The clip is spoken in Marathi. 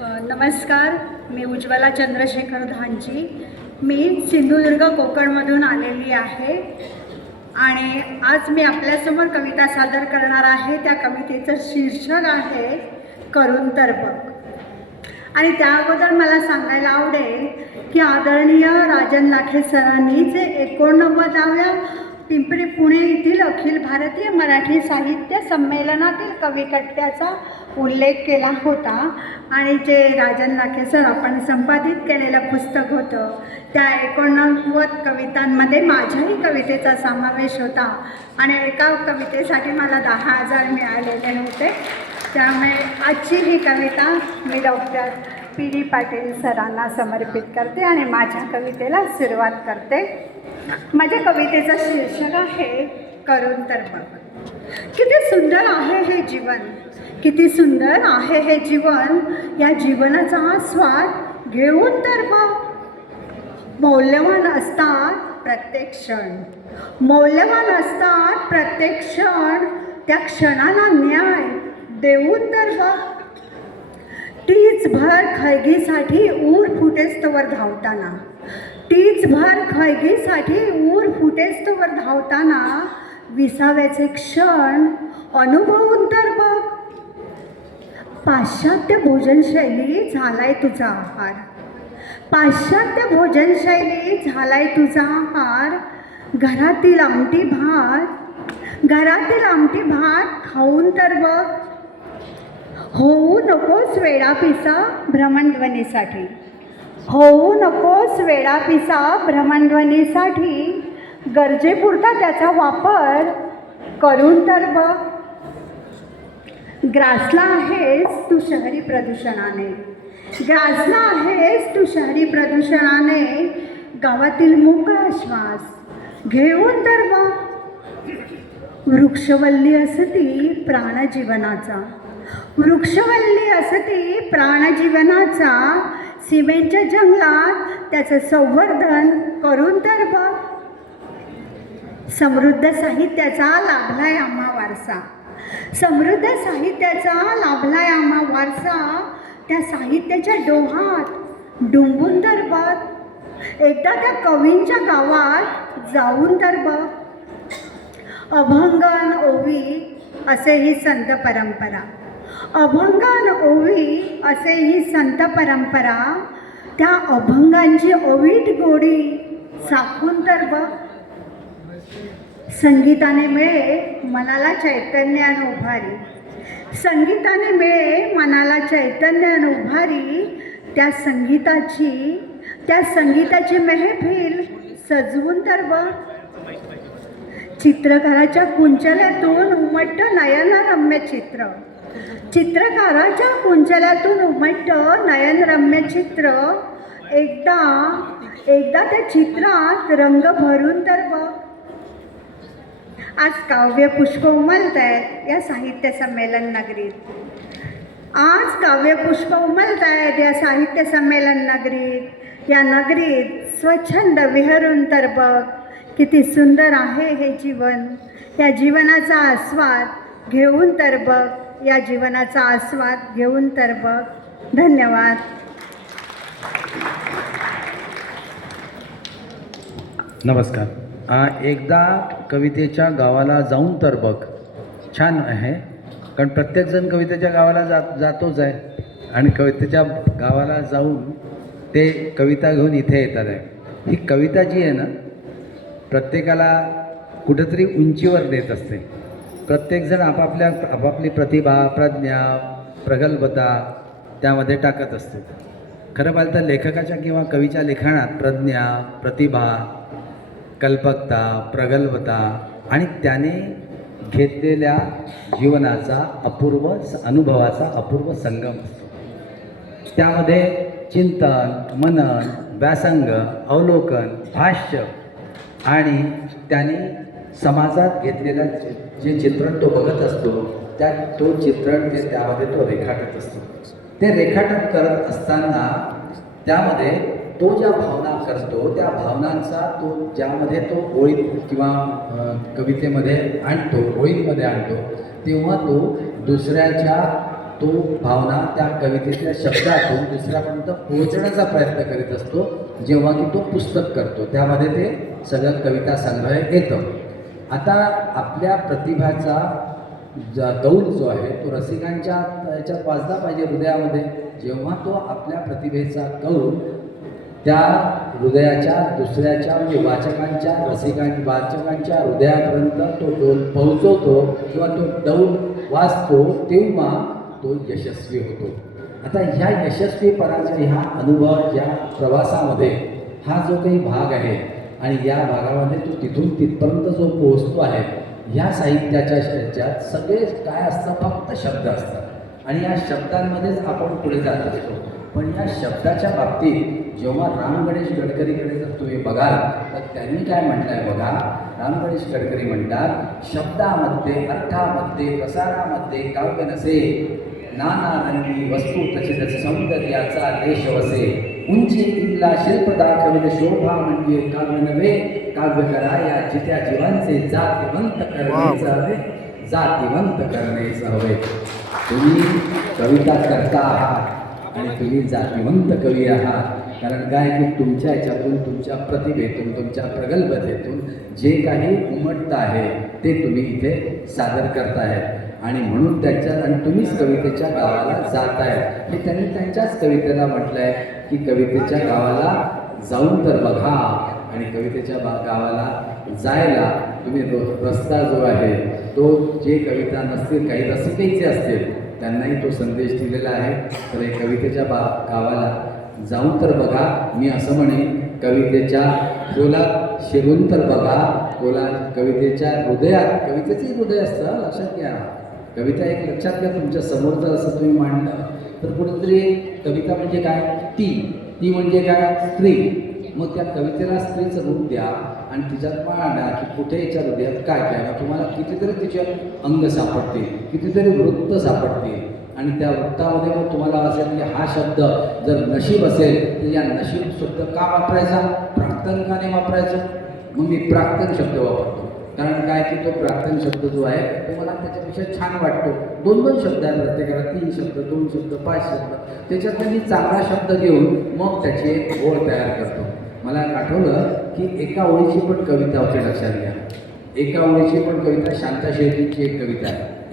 नमस्कार मी उज्ज्वला चंद्रशेखर धानजी. मी सिंधुदुर्ग कोकणमधून आलेली आहे आणि आज मी आपल्यासमोर कविता सादर करणार आहे. त्या कवितेचं शीर्षक आहे करून तर बघ आणि त्या अगोदर मला सांगायला आवडेल की आदरणीय राजन लाखे सरांनी जे एकोणनव्वदाव्या पिंपरी पुणे येथील अखिल भारतीय मराठी साहित्य संमेलनातील कविकट्ट्याचा उल्लेख केला होता. आणि जे राजन लाखे सर आपण संपादित केलेलं पुस्तक होतं त्या एकोणनव्वद कवितांमध्ये माझ्याही कवितेचा समावेश होता. आणि एका कवितेसाठी मला दहा हजार मिळालेले होते. त्यामुळे आजची ही कविता मी डॉक्टर पी डी पाटील सरांना समर्पित करते आणि माझ्या कवितेला सुरुवात करते. माझ्या कवितेचं शीर्षक आहे करून तर बघ. किती सुंदर आहे हे जीवन. किती सुंदर आहे हे जीवन. या जीवनाचा आस्वाद घेऊन तर बघ. मौल्यवान असतात प्रत्येक क्षण. मौल्यवान असतात प्रत्येक क्षण. त्या क्षणाला न्याय देऊन तर बघ. तीच भर खळगीसाठी ऊर फुटेस्तवर धावताना. तीच भर खळगीसाठी ऊर फुटेस्तवर धावताना विसाव्याचे क्षण अनुभवून तर बघ. पाश्चात्य भोजनशैली झालाय तुझा आहार. पाश्चात्य भोजनशैली झालाय तुझा आहार. घरातील आमटी भात घरातील आमटी भात खाऊन तर बघ. होऊ नकोस वेळापिसा भ्रमणध्वनीसाठी. होऊ नकोस वेडापिसा भ्रमणध्वनीसाठी गरजेपुरता त्याचा वापर करून तर बघ. ग्रासला आहेस तू शहरी प्रदूषणाने. ग्रासला आहेस तू शहरी प्रदूषणाने. गावातील मोकळा श्वास घेऊन तर बघ. वृक्षवल्ली असती प्राणजीवनाचा. वृक्षवल्ली असती प्राणजीवनाचा. सिमेंटच्या जंगलात त्याचं संवर्धन करून तर बघ. समृद्ध साहित्याचा लाभलाय आम्हा वारसा. समृद्ध साहित्याचा लाभलाय आम्हा वारसा. त्या साहित्याच्या डोहात डुंबून तर बघ. एकदा त्या कवींच्या गावात जाऊन तर बघ. अभंगन ओवी असे ही संत परंपरा. अभंगान ओवी असे ही संत परंपरा त्या अभंगांची ओवीट गोडी साखून तर बघ. संगीताने मिळे मनाला चैतन्यान उभारी. संगीताने मिळे मनाला चैतन्यान उभारी. त्या संगीताची त्या संगीताची मेहफिल सजवून तर बघ. चित्रकाराच्या कुंचल्यातून उमटतं नयनरम्य चित्र. चित्रकाराच्या कुंचल्यातून उमटतं नयनरम्य चित्र. एकदा एकदा त्या चित्रात रंग भरून तर बघ. आज काव्य पुष्प उमलत आहेत या साहित्य संमेलन नगरीत. आज काव्य पुष्प उमलत आहेत या साहित्य संमेलन नगरीत. या नगरीत स्वच्छंद विहरून तर बघ. किती सुंदर आहे हे जीवन. या जीवनाचा आस्वाद घेऊन तर बघ. या जीवनाचा आस्वाद घेऊन तर बघ. धन्यवाद. नमस्कार. एकदा कवितेच्या गावाला जाऊन तर बघ. छान आहे. कारण प्रत्येकजण कवितेच्या गावाला जात जातोच आहे. आणि कवितेच्या गावाला जाऊन ते कविता घेऊन इथे येतात आहे. ही कविता जी आहे ना प्रत्येकाला कुठंतरी उंचीवर देत असते. प्रत्येकजण आपापल्या आपापली प्रतिभा प्रज्ञा प्रगल्भता त्यामध्ये टाकत असतो. खरं पाहिलं तर लेखकाच्या किंवा कवीच्या लिखाणात प्रज्ञा प्रतिभा कल्पकता प्रगल्भता आणि त्याने घेतलेल्या जीवनाचा अपूर्व स- अनुभवाचा अपूर्व संगम असतो. त्यामध्ये चिंतन मनन व्यासंग अवलोकन भाष्य आणि त्याने समाजात घेतलेलं जे- चित्रण तो बघत असतो त्या तो चित्रण ते त्यामध्ये तो रेखाटत असतो. ते रेखाटन करत असताना त्यामध्ये तो ज्या भावना करतो त्या भावनांचा तो ज्यामध्ये तो ओळीत किंवा कवितेमध्ये आणतो ओळींमध्ये आणतो तेव्हा तो दुसऱ्याच्या तो भावना त्या कवितेतल्या शब्दातून दुसऱ्यापर्यंत पोहोचण्याचा प्रयत्न करीत असतो जेव्हा की तो पुस्तक करतो. त्यामध्ये ते सगळं कविता संग्रह येतं. आता आपल्या प्रतिभाचा ज दौल जो आहे तो रसिकांच्या याच्यात वाजला पाहिजे हृदयामध्ये. जेव्हा तो आपल्या प्रतिभेचा कौल त्या हृदयाच्या दुसऱ्याच्या म्हणजे वाचकांच्या रसिकां वाचकांच्या हृदयापर्यंत तो डोल पोहोचवतो किंवा तो डौल वाचतो तेव्हा तो यशस्वी होतो. आता ह्या यशस्वीपणाच्या ह्या अनुभव या प्रवासामध्ये हा जो काही भाग आहे आणि या भागामध्ये तो तिथून तिथपर्यंत जो पोहोचतो आहे ह्या साहित्याच्या ह्याच्यात सगळे काय असतं फक्त शब्द असतात. आणि या शब्दांमध्येच आपण पुढे जात असतो. पण या शब्दाच्या बाबतीत जेव्हा राम गणेश गडकरीकडे जर तुम्ही बघाल तर त्यांनी काय म्हटलं आहे बघा? राम गणेश गडकरी म्हणतात शब्दामध्ये अर्थामध्ये प्रसारामध्ये काव्य नसे नाना रंगी वस्तू तसेच सौंदर्याचा देश वसे उंची किल्ला शिल्प दाखविले शोभा म्हणजे काव्य नव्हे काव्य कराया जित्या जीवांचे जातिवंत करण्याचं हवे जातिवंत करण्याचं हवे तुम्ही कविता करता आहात आणि तुम्ही जातिवंत कवी आहात. कारण काय की तुमच्या ह्याच्यातून तुमच्या प्रतिभेतून तुमच्या प्रगल्भतेतून जे काही उमटतं आहे ते तुम्ही इथे सादर करतायत आणि म्हणून त्याच्या आणि तुम्हीच कवितेच्या गावाला जात आहे हे त्यांनी त्यांच्याच कवितेला म्हटलं आहे की कवितेच्या गावाला जाऊन तर बघा आणि कवितेच्या बा गावाला जायला तुम्ही रस्ता जो आहे तो जे कविता नसतील काही रसिकेचे असतील त्यांनाही तो संदेश दिलेला आहे. तर हे कवितेच्या बा गावाला जाऊन तर बघा. मी असं म्हणेन कवितेच्या खोलात शिरून तर बघा. खोलात कवितेच्या हृदयात कवितेचंही हृदय असतं लक्षात घ्या. कविता एक लक्षात घ्या तुमच्यासमोर जर असं तुम्ही मांडलं तर कुठेतरी कविता म्हणजे काय? ती. ती म्हणजे काय? स्त्री. मग त्या कवितेला स्त्रीचं रूप द्या आणि तिच्यात मांडा की कुठे याच्या हृदयात काय काय मग तुम्हाला कितीतरी तिचे अंग सापडते कितीतरी वृत्त सापडते आणि त्या वृत्तामध्ये मग तुम्हाला असेल की हा शब्द जर नशीब असेल तर या नशीब शब्द का वापरायचा? प्राक्तन का वापरायचं. मग मी प्राक्तन शब्द वापरतो. कारण काय की तो प्राक्तन शब्द जो आहे तो मला त्याच्यापेक्षा छान वाटतो. दोन दोन शब्द आहेत प्रत्येकाला तीन शब्द दोन शब्द पाच शब्द. त्याच्यातनं मी चांगला शब्द घेऊन मग त्याची एक ओळ तयार करतो. मला आठवलं की एका ओळीची पण कविता होती लक्षात घ्या. एका ओळीची पण कविता शांता शेळकेंची एक कविता आहे.